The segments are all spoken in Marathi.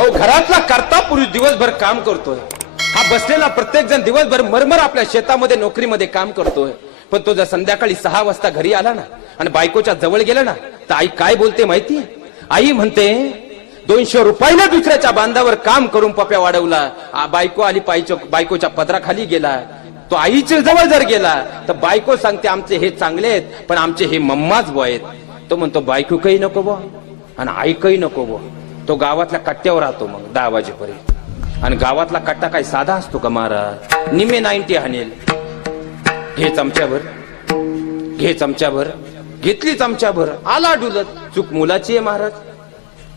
अहो घरातला करता पुरुष दिवसभर काम करतोय, हा बसलेला प्रत्येक जण दिवसभर मरमर आपल्या शेतामध्ये नोकरीमध्ये काम करतोय, पण तो जर संध्याकाळी 6 वाजता घरी आला ना आणि बायकोच्या जवळ गेला ना तर आई काय बोलते माहिती? आई म्हणते 200 रुपयाला दुसऱ्याच्या बांधावर काम करून पप्या वाढवला, बायको आली बायकोच्या पदराखाली गेला. तो आईच्या जवळ जर गेला तर बायको सांगते आमचे हे चांगले आहेत पण आमचे हे मम्माच बो आहेत. तो म्हणतो बायको काही नको बो आणि आई काही नको बो. तो गावातल्या कट्ट्यावर राहतो मग 10 वाजेपर्यंत, आणि गावातला कट्टा काय साधा असतो का महाराज? निमे 90 हाणेल. घे चमच्याभर, घे चमच्याभर, घेतली चमच्याभर, आला डुलत. चूक मुलाची आहे महाराज,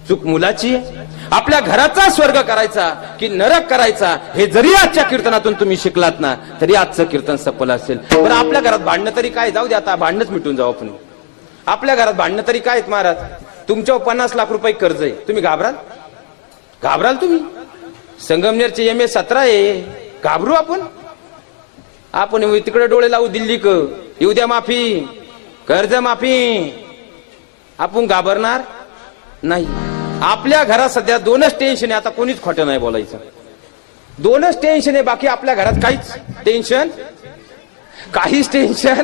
चूक मुलाची आहे. आपल्या घराचा स्वर्ग करायचा की नरक करायचा हे जरी आजच्या कीर्तनातून तुम्ही शिकलात ना तरी आजचं कीर्तन सफल असेल. बरं आपल्या घरात भांडणं तरी काय, जाऊ दे आता भांडणच मिटून जाऊ आपण. आपल्या घरात भांडणं तरी काय आहेत महाराज? तुमच्यावर 50 लाख रुपये कर्ज आहे, तुम्ही घाबराल? घाबराल तुम्ही? संगमनेरचे MA 17 आहे, घाबरू आपण? आपण तिकडे डोळे लावू दिल्ली क येऊ द्या माफी, कर्ज माफी, आपण घाबरणार नाही. आपल्या घरात सध्या 2च टेन्शन आहे, आता कोणीच खोटं नाही बोलायचं. 2च टेन्शन आहे, बाकी आपल्या घरात काहीच टेन्शन, काहीच टेन्शन.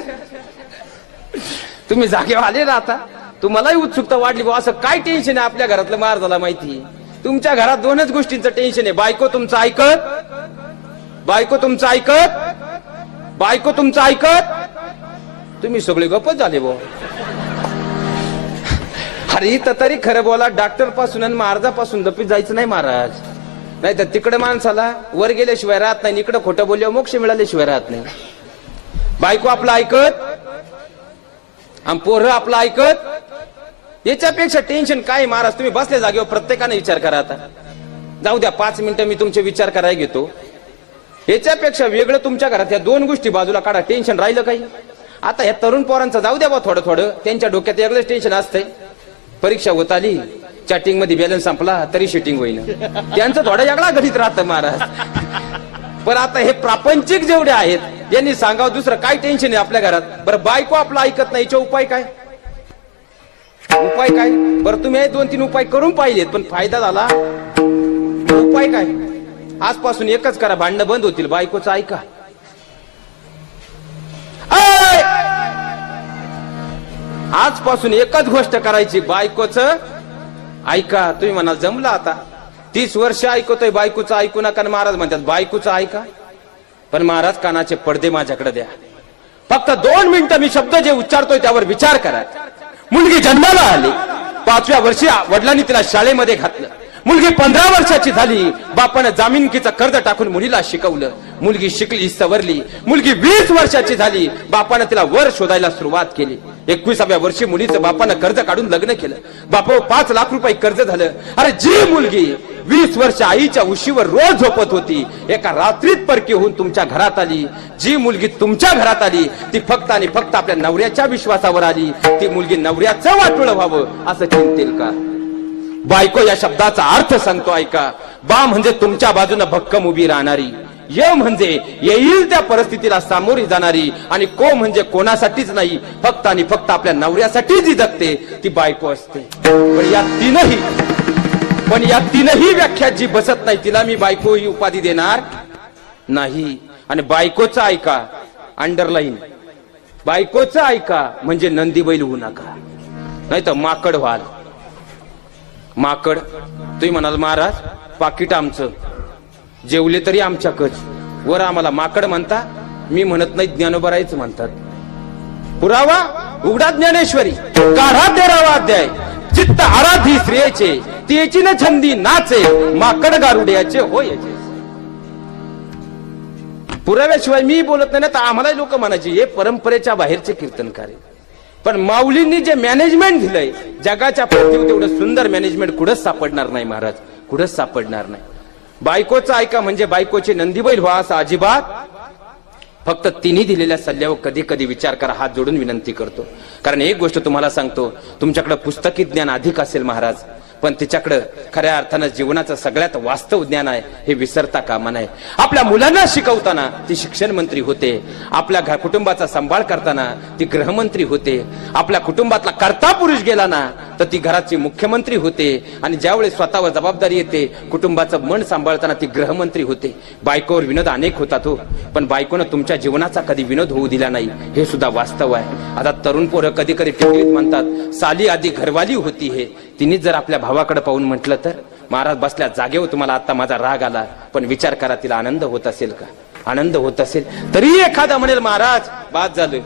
तुम्ही जागेवर आले ना आता, तुम्हालाही उत्सुकता वाढली बा असं काय टेन्शन आहे आपल्या घरातलं मार झाला माहिती? तुमच्या घरात 2च गोष्टींचं टेन्शन आहे, बायको तुमचं ऐकत, बायको तुमचं ऐकत, बायको तुमचं ऐकत. तुम्ही सगळे गप्पच झाले बो. अरे तरी खरं बोला, डॉक्टर पासून आणि महाराजापासून लपीत जायचं नाही महाराज. नाही तर तिकडे माणसाला वर गेल्याशिवाय राहत नाही, इकडे खोटं बोलल्यावर मोक्ष मिळाल्याशिवाय राहत नाही. बायको आपलं ऐकत आणि पोरं आपलं ऐकत, याच्यापेक्षा टेन्शन काय महाराज? तुम्ही बसल्या जागेवर प्रत्येकाने विचार करा. आता जाऊ द्या 5 मिनिटं मी तुमचे विचार करायला घेतो. याच्यापेक्षा वेगळं तुमच्या घरात या 2 गोष्टी बाजूला काढा, टेन्शन राहिलं काही? आता ह्या तरुण पोरांचं जाऊ द्या बा थोडं थोडं, त्यांच्या डोक्यात वेगळंच टेन्शन असतंय. परीक्षा होत आली, चॅटिंग मध्ये बॅलन्स संपला तरी शिटिंग होईना, त्यांचं थोडं वेगळा घडीत राहतं महाराज. पण आता हे प्रापंचिक जेवढे आहेत यांनी सांगावं दुसरं काय टेन्शन आहे आपल्या घरात? बरं बायको आपला ऐकत नाही, याचा उपाय काय? उपाय काय? बरं तुम्ही 2-3 उपाय करून पाहिलेत पण फायदा झाला? उपाय काय? आजपासून एकच करा, भांडणं बंद होतील. बायकोचं ऐका. आजपासून एकच गोष्ट करायची, बायकोचं ऐका. तुम्ही म्हणाल जमलं आता, 30 वर्ष ऐकतोय बायकोचं ऐकू नका. महाराज म्हणतात बायकोचं ऐका, पण महाराज कानाचे पडदे माझ्याकडे द्या. फक्त 2 मिनिटं मी शब्द जे उच्चारतोय त्यावर विचार करा. मुलगी जन्माला आली, 5व्या वर्षी वडिलांनी तिला शाळेमध्ये घातलं. मुलगी 15 वर्षाची झाली, बापानं जामिनकीचं कर्ज टाकून मुलीला शिकवलं. मुलगी शिकली, सवरली. मुलगी 20 वर्षाची झाली, बापानं तिला वर शोधायला सुरुवात केली. 21व्या वर्षी मुलीचं बापानं कर्ज काढून लग्न केलं. बापावर 5 लाख रुपये कर्ज झालं. अरे जी मुलगी 20 वर्ष आईच्या उशीवर रोज झोपत होती, एका रात्रीत परकी होऊन तुमच्या घरात आली. जी मुलगी तुमच्या घरात आली ती फक्त आणि फक्त आपल्या नवऱ्याच्या विश्वासावर आली. ती मुलगी नवऱ्याचं वाटोळं व्हावं असं चिंतेल का? बायको या शब्दाचा अर्थ सांगतो ऐका. बा म्हणजे तुमच्या बाजूने भक्कम उभी राहणारी, य म्हणजे येईल त्या परिस्थितीला सामोरी जाणारी, आणि को म्हणजे कोणासाठीच नाही फक्त आणि फक्त आपल्या नवऱ्यासाठी जी जगते ती बायको असते. पण या तीनही व्याख्यात जी बसत नाही तिला मी बायको ही उपाधी देणार नाही. आणि बायकोचं ऐका, अंडरलाईन, बायकोचं ऐका म्हणजे नंदी बैल होऊ नका, नाही तर माकड व्हाल. माकड. तुम्ही म्हणाल महाराज पाकिट आमचं, जेवले तरी आमच्याकच, वर आम्हाला माकड म्हणता? मी म्हणत नाही, ज्ञानोबरायच म्हणतात. पुरावा उघडा ज्ञानेश्वरी, काढा 13वा अध्याय. चित्त आराधी श्रेयचे, तेची न छंदी नाचे, माकड गारुड्याचे होय. पुराव्याशिवाय मी बोलत नाही ना तर आम्हाला लोक म्हणायचे हे परंपरेच्या बाहेरचे कीर्तनकार आहे. पण माऊलींनी जे मॅनेजमेंट दिलंय जगाच्या पृथ्वीवर तेवढं सुंदर मॅनेजमेंट कुठंच सापडणार नाही महाराज, कुठंच सापडणार नाही. बायकोचं ऐका म्हणजे बायकोचे नंदीबैल व्हा असं अजिबात. फक्त तिन्ही दिलेल्या सल्ल्यावर कधी कधी विचार करा, हात जोडून विनंती करतो. कारण एक गोष्ट तुम्हाला सांगतो, तुमच्याकडे पुस्तकी ज्ञान अधिक असेल महाराज पण तिच्याकडे खऱ्या अर्थानं जीवनाचं सगळ्यात वास्तव ज्ञान आहे हे विसरता कामा नये. आपल्या मुलांना शिकवताना ती शिक्षण मंत्री होते, आपल्या कुटुंबाचा सांभाळ करताना ती गृहमंत्री होते, आपल्या कुटुंबातला कर्ता पुरुष गेला ना तर ती घराची मुख्यमंत्री होते, आणि ज्यावेळेस स्वतःवर जबाबदारी येते कुटुंबाचं मन सांभाळताना ती गृहमंत्री होते. बायकोवर विनोद अनेक होतात हो, पण बायकोनं तुमच्या जीवनाचा कधी विनोद होऊ दिला नाही हे सुद्धा वास्तव आहे. आता तरुण पोरं कधी कधी टिकलीत म्हणतात साली आधी घरवाली होती हे. तिने जर आपल्या भावाकडे पाहून म्हटलं तर महाराज बसल्या जागेवर तुम्हाला आता माझा राग आला, पण विचार करा तिला आनंद होत असेल का? आनंद होत असेल तरी एखादा म्हणेल महाराज बाद झालं.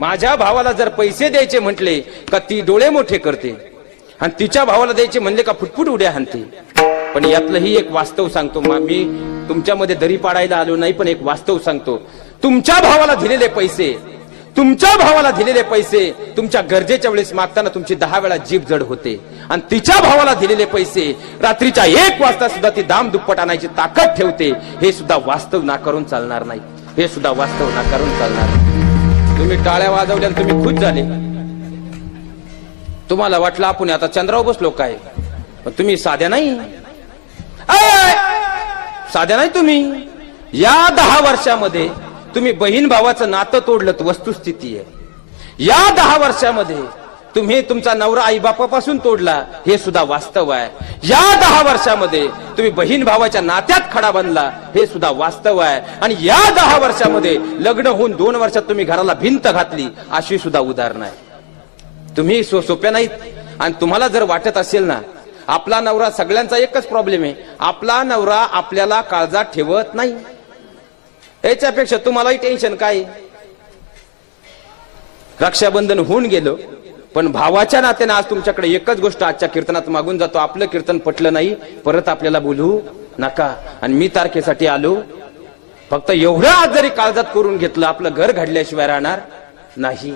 माझ्या भावाला जर पैसे द्यायचे म्हटले का ती डोळे मोठे करते, आणि तिच्या भावाला द्यायचे म्हणले का फुटफुट उड्या हाणते. पण यातलंही एक वास्तव सांगतो, मी तुमच्यामध्ये दरी पाडायला आलो नाही, पण एक वास्तव सांगतो. तुमच्या भावाला दिलेले पैसे तुमच्या गरजेच्या वेळेस मागताना तुमची 10 वेळा जीभ जड होते, आणि तिच्या भावाला दिलेले पैसे रात्रीच्या 1 वाजता सुद्धा ती दाम दुप्पट आणायची ताकद ठेवते. हे सुद्धा वास्तव नाकारून चालणार नाही, हे सुद्धा वास्तव नाकारून चालणार नाही. तुम्ही टाळ्या वाजवल्या आणि तुम्ही खुश झाले, तुम्हाला वाटलं आपण आता चंद्रावर बसलो काय, पण तुम्ही साध्या नाही, तुम्ही या 10 वर्षामध्ये तुम्ही बहीण भावाचं नातं तोडलं, वस्तुस्थिती आहे. या 10 वर्षामध्ये तुम्ही तुमचा नवरा आई बापापासून तोडला, हे सुद्धा वास्तव आहे. या 10 वर्षामध्ये तुम्ही बहीण भावाच्या नात्यात खडा बांधला, हे सुद्धा वास्तव आहे. आणि या 10 वर्षामध्ये लग्न होऊन 2 वर्षात तुम्ही घराला भिंत घातली, अशी सुद्धा उदाहरणं आहे. तुम्ही सोप्या नाहीत. आणि तुम्हाला जर वाटत असेल ना आपला नवरा, सगळ्यांचा एकच प्रॉब्लेम आहे, आपला नवरा आपल्याला काळजात ठेवत नाही, याच्यापेक्षा तुम्हालाही टेन्शन काय? रक्षाबंधन होऊन गेलो, पण भावाच्या नात्याने आज तुमच्याकडे एकच गोष्ट आजच्या कीर्तनात मागून जातो, आपलं कीर्तन पटलं नाही परत आपल्याला बोलू नका. आणि मी तारखेसाठी आलो, फक्त एवढं आज जरी काळजात करून घेतलं, आपलं घर घडल्याशिवाय राहणार नाही.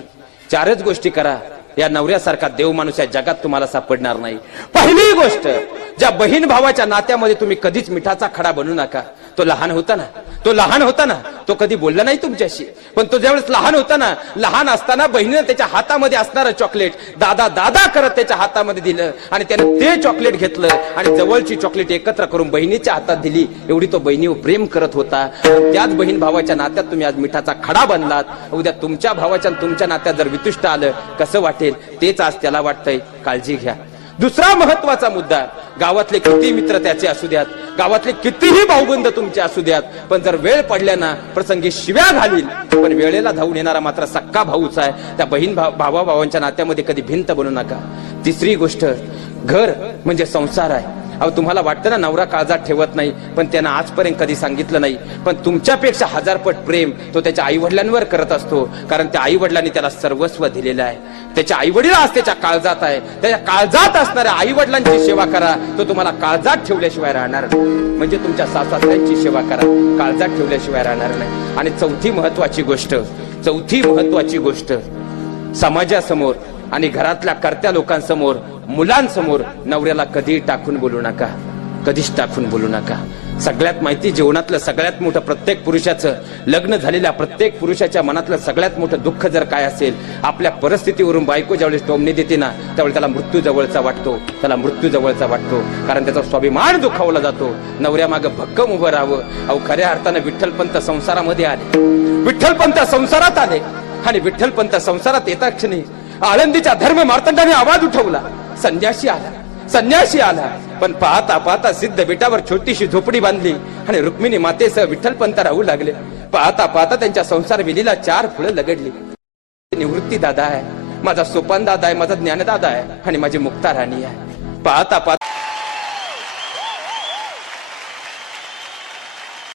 4च गोष्टी करा, या नवऱ्यासारखा देव माणूस या जगात तुम्हाला सापडणार नाही. पहिली गोष्ट, ज्या बहीण भावाच्या नात्यामध्ये तुम्ही कधीच मिठाचा खडा बनू नका. तो लहान होता ना तो कधी बोलला नाही तुमच्याशी, पण तो ज्यावेळेस लहान असताना बहिणीने त्याच्या हातामध्ये असणारं चॉकलेट दादा दादा करत त्याच्या हातामध्ये दिलं, आणि त्याने ते चॉकलेट घेतलं आणि जवळची चॉकलेट एकत्र करून बहिणीच्या हातात दिली. एवढी तो बहिणीवर प्रेम करत होता. त्याच बहीण भावाच्या नात्यात तुम्ही आज मिठाचा खडा बनलात. उद्या तुमच्या भावाच्या तुमच्या नात्यात जर वितुष्ट आलं कसं वाटेल? तेच आज त्याला वाटतंय. काळजी घ्या. दुसरा महत्वाचा मुद्दा, गावातले किती मित्र त्याचे असू द्यात, गावातले कितीही भाऊबंद तुमचे असू द्यात, पण जर वेळ पडल्या ना प्रसंगी शिव्या घालील, पण वेळेला धावून येणारा मात्र सक्का भाऊच आहे. त्या बहीण भावांच्या नात्यामध्ये कधी भिंत बनू नका. तिसरी गोष्ट, घर म्हणजे संसार आहे. अहो तुम्हाला वाटतं ना नवरा काळजात ठेवत नाही, पण त्यानं आजपर्यंत कधी सांगितलं नाही, पण तुमच्यापेक्षा 1000 पट प्रेम तो त्याच्या आई वडिलांवर करत असतो, कारण त्या आई वडिलांनी त्याला सर्वस्व दिलेलं आहे. त्याच्या आई वडील आज त्याच्या काळजात आहे. त्याच्या काळजात असणाऱ्या आई वडिलांची सेवा करा, तो तुम्हाला काळजात ठेवल्याशिवाय राहणार नाही. म्हणजे तुमच्या सासू-सासऱ्यांची सेवा करा, काळजात ठेवल्याशिवाय राहणार नाही. आणि चौथी महत्वाची गोष्ट, समाजासमोर आणि घरातल्या कर्त्या लोकांसमोर, मुलांसमोर नवऱ्याला कधीच टाकून बोलू नका. सगळ्यात माहिती, जीवनातलं सगळ्यात मोठं, प्रत्येक पुरुषाचं, लग्न झालेल्या प्रत्येक पुरुषाच्या मनातलं सगळ्यात मोठं दुःख जर काय असेल, आपल्या परिस्थितीवरून बायको ज्यावेळेस टोमणे देते ना त्यावेळी त्याला मृत्यू जवळचा वाटतो, कारण त्याचा स्वाभिमान दुखावला जातो. नवऱ्यामागं भक्कम उभं राहावं. अहो खऱ्या अर्थानं विठ्ठलपंत संसारामध्ये आले, विठ्ठलपंत संसारात आले, आणि विठ्ठलपंत संसारात येता क्षणी आळंदीच्या धर्म मार्तंडाने आवाज उठवला, संन्यासी आला. पण पाहता सिद्ध बेटावर छोटीशी झोपडी बांधली आणि रुक्मिणी मातेसह विठ्ठलपंत राहू लागले. पाहता त्यांच्या संसार विलीला 4 फुलं लगडली. निवृत्ती दादा आहे, माझा सोपान दादा आहे, माझा ज्ञानदादा आहे, आणि माझी मुक्ता राणी आहे. पाहता